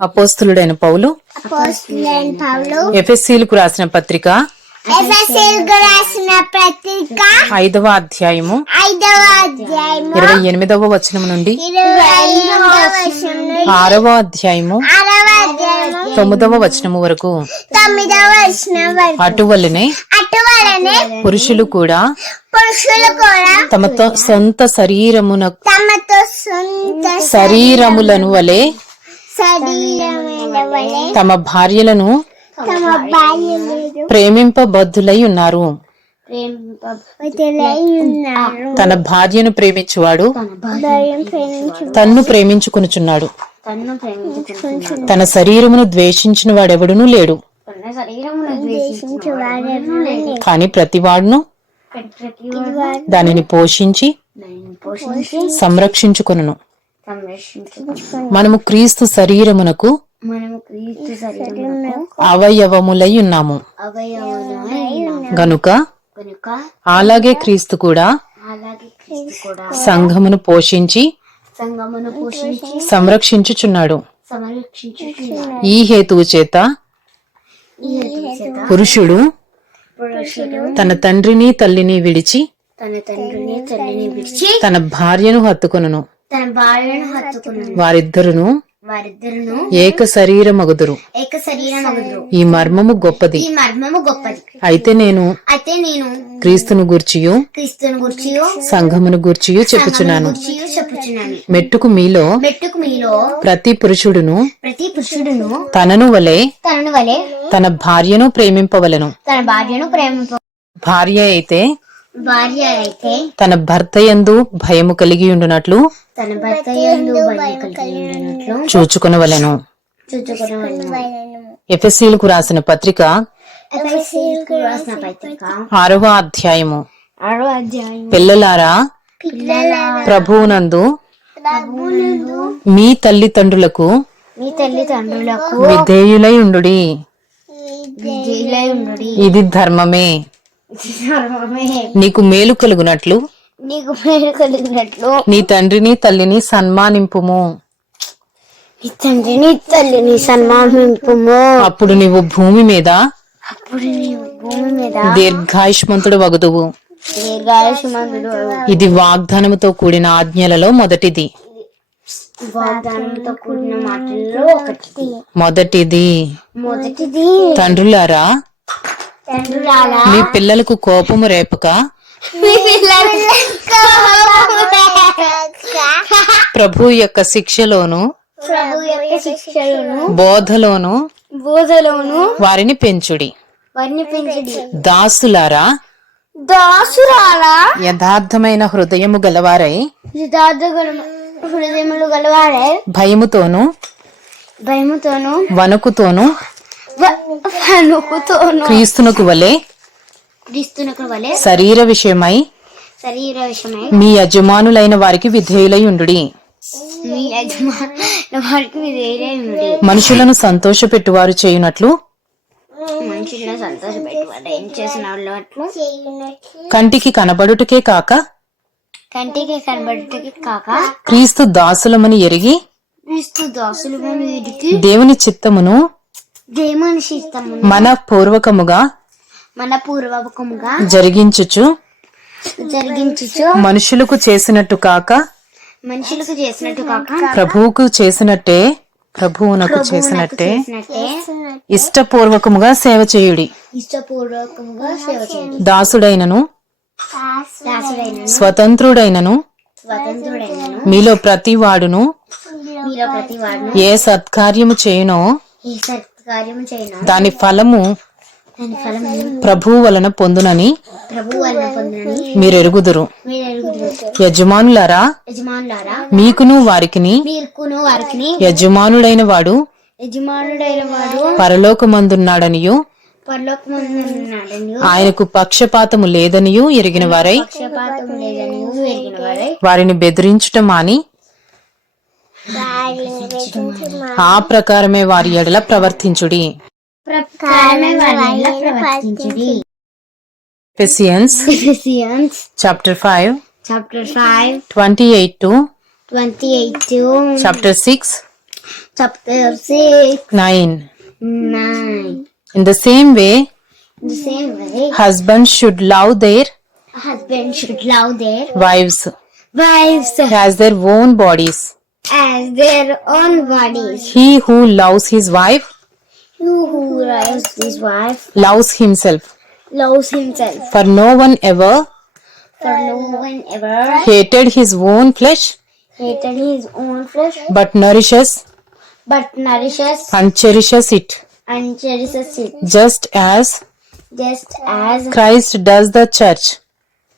అపోస్తులుడైన పౌలు ఎఫెస్సీలకు రాసిన పత్రిక రాసిన పత్రిక ఐదవ అధ్యాయము ఐదవ అధ్యాయము ఇరవై ఎనిమిదవ వచనం నుండి ఆరవ అధ్యాయము తొమ్మిదవ వచనము వరకు. అటువలనే పురుషులు కూడా పురుషులు కూడా తమ తొ- సొంత శరీరమున తమతో సొంత శరీరములను వలె తమ భార్యలను ప్రేమింపబద్ధులై ఉన్నారు. తన భార్యను ప్రేమించువాడు తన్ను ప్రేమించుకొనుచున్నాడు. తన శరీరమును ద్వేషించిన వాడెవడునూ లేడు. కాని ప్రతివాడును దానిని పోషించి సంరక్షించుకొనును. మనము క్రీస్తు శరీరమునకు మనము క్రీస్తు శరీరముకు అవయవములై ఉన్నాము. గనుక అలాగే క్రీస్తు కూడా అలాగే క్రీస్తు కూడా సంఘమును పోషించి సంరక్షించుచున్నాడు. సంరక్షించుచున్నాడు. ఈ హేతువు చేత పురుషుడు పురుషుడు తన తండ్రిని తల్లిని విడిచి తన తండ్రిని తల్లిని విడిచి తన భార్యను హత్తుకొనును. తన భార్యను వారిద్దరును వారిద్దరును ఏక శరీరమగుదురు. ఏక శరీరమగుదురు. ఈ మర్మము గొప్పది. ఈ మర్మము గొప్పది. అయితే నేను అయితే నేను క్రీస్తును గూర్చియు క్రీస్తుని గురించి సంఘమును గూర్చియు చెప్పుచున్నాను. గురించి చెప్పుచున్నాను. మెట్టుకు మీలో మెట్టుకు మీలో ప్రతి పురుషుడును ప్రతి పురుషుడును తనను వలె తనను వలె తన భార్యను ప్రేమింపవలెను. తన భార్యను ప్రేమ భార్య అయితే భార్య అయితే తన భర్త యందు భయము కలిగి ఉండునట్లు తన భర్త యందు భయం కలిగి చూచుకొనవలెను. ఎఫెసీలకు రాసిన పత్రిక ఎఫెసీయులకు రాసిన పత్రిక ఆరవ అధ్యాయము. అధ్యాయం పిల్లలారా ప్రభువునందు మీ తల్లిదండ్రులకు మీ తల్లిదండ్రులకు విధేయులై ఉండుడి. ఇది ధర్మమే. నీకు మేలు కలుగునట్లు. నీకు మేలు కలిగినట్లు. నీ తండ్రిని తల్లిని సన్మానింపుము. నీ తండ్రిని తల్లిని సన్మానింపుము. అప్పుడు నీవు భూమి మీద అప్పుడు నీవు భూమి మీద దీర్ఘాయుష్మంతుడు వగుదువు. దీర్ఘాయుషమంతుడు ఇది వాగ్దానముతో కూడిన ఆజ్ఞలలో మొదటిది. వాగ్దానంతో కూడిన మాటల్లో ఒకటి మొదటిది. మొదటిది. తండ్రులారా మీ పిల్లలకు కోపము రేపక? ప్రభు యొక్క శిక్షలోను బోధలోను బోధలోను వారిని పెంచుడి. వారిని పెంచడి. దాసులారా దాసురాలా? యథార్థమైన హృదయము గలవారై యథార్థ హృదయములు గలవారే భయముతోను భయముతోను వణుకుతోను క్రీస్తునకు వలె క్రీస్తునకు వలె శరీర విషయమై శరీర విషయమై మీ యజమానులైన వారికి విధేయులై ఉండుడి. మీ యజమాని వారికి విధేయులై ఉండి మనుషులను సంతోషపెట్టువారు చేయునట్లు మనుషులను సంతోషపెట్టువాడు ఏం చేసిన వాళ్ళు అట్లు? కంటికి కనబడుటకే కాక కంటికి కనబడుటకి కాక క్రీస్తు దాసులమని ఎరిగి క్రీస్తు దాసులు వీడికి దేవుని చిత్తమును మన పూర్వకముగా మన పూర్వకముగా జరిగించుచు జరిగించుచు మనుషులకు చేసినట్టు కాక మనుషులకు చేసినట్టు కాక ప్రభువుకు చేసినట్టే ప్రభువునకు చేసినట్టే ఇష్టపూర్వకముగా సేవ చేయుడి. ఇష్టపూర్వకంగా సేవ చేయండి. దాసుడైనను దాసుడైన స్వతంత్రుడైనను మీలో ప్రతి వాడును ఏ సత్కార్యము చేయను దాని ఫలము వలన పొందునని ప్రభు వలన పొందని మీరెరుగుదురు. మీరు ఎరుగుదురు యజమానులారా మీకును వారికిని యజమానుడైన వాడు పరలోకమందున్నాడనియు పరలోకమందున్నాడని ఆయనకు పక్షపాతము లేదనియు ఎరిగిన వారై వారిని బెదిరించుట మాని ఆ ప్రకారమే వారి ఎడల ప్రవర్తించుడి ప్రకారమే వారిని ప్రవర్తించుడి Ephesians Ephesians chapter five chapter five twenty eight to twenty eight chapter six Chapter 6. 9. 9. In the same way, In the same way, husbands should love their husbands should love their wives wives as their own bodies. as their own bodies. He who loves his wife He who loves his wife loves himself. loves himself. For no one ever For no one ever hated his own flesh, hated his own flesh, but nourishes but nourishes and cherishes it, and cherishes it, just as just as Christ does the church.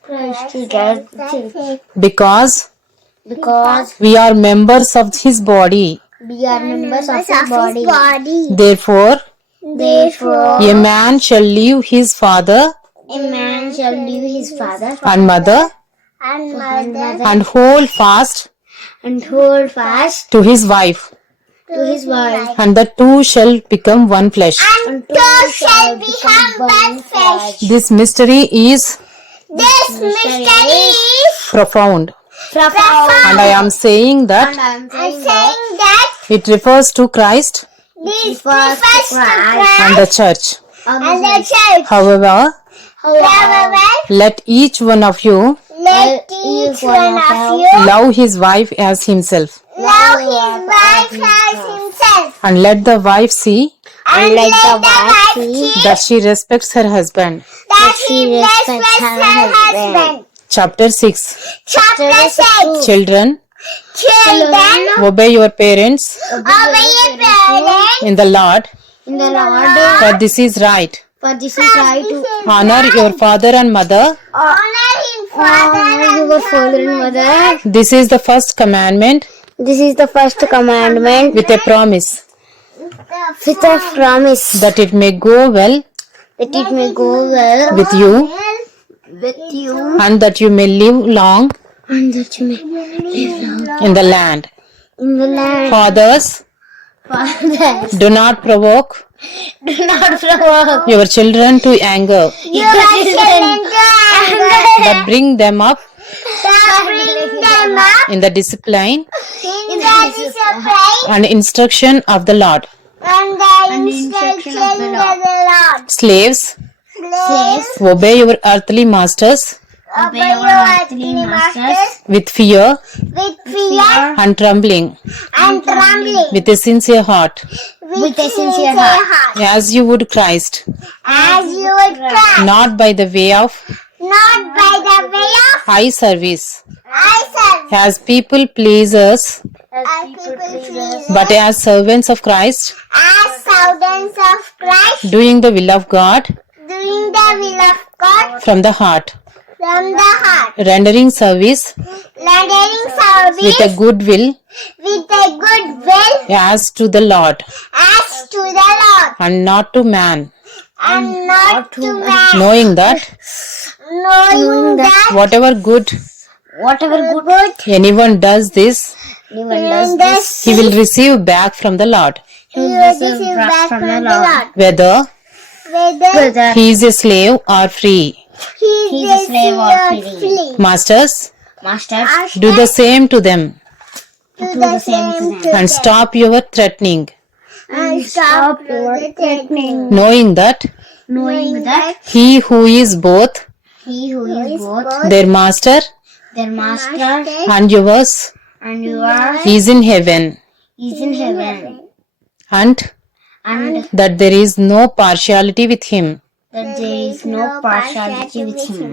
Christ does the church. Because Because we are members of his body. we are members of his body. Therefore, Therefore, a man shall leave his father a man shall leave his father and mother And mother. and hold fast and hold fast to his wife, to his wife. and the two shall become one flesh. And two shall become one flesh. This mystery is This mystery is profound, Profound. And I am saying that I am saying that it refers to Christ refers refers to to Christ Christ and the church. and the the church. However, However, let each one of you let each one of you love his wife as himself, love his wife as himself. and let the wife see And let the wife wife see see that she respects her husband. that she she respects respects her her husband. Husband. Chapter 6 Chapter 6 Children, Children, obey your parents. Obey your parents. in the Lord, in the Lord. for this is right. For this is right. To Honor your father and mother. Honor him, father honor and your father and mother. This is the first commandment. This is the first commandment. With a promise. With a promise. That it may go well that it may go well. with you with you and that you may live long and that you may live long in the land. in the land. Fathers, Father, do not provoke do not provoke your children to anger, your children to anger. but bring them up that bring them up in the discipline in the discipline and instruction of the Lord. and the instruction of the Lord. Slaves, Slaves, obey your earthly masters. Obey your earthly masters with fear. With fear and trembling, and trembling, with a sincere heart, with a sincere heart, as you would Christ, as you would try, not by the way of not by the way of eye service, I serve, as people pleasers, as people please, but as servants of Christ, as servants of Christ, doing the will of God doing the will of God from the heart, from the heart, rendering service rendering service with a good will. with a good will. As to the Lord. As to the Lord. And not to man, and not to man, knowing that. Knowing that whatever good. Whatever good anyone does this, anyone does this he will receive back from the Lord, he will receive back from the Lord, whether whether whether he is a slave or free. he He is is a slave or free. Masters, masters. Do the same to them. Do the same to them. and stop your threatening, and stop your threatening, knowing that knowing that he who is both he who is both their master their master and yours and yours is in heaven, is in heaven. And and that there is no partiality with him. that there is no partiality with him.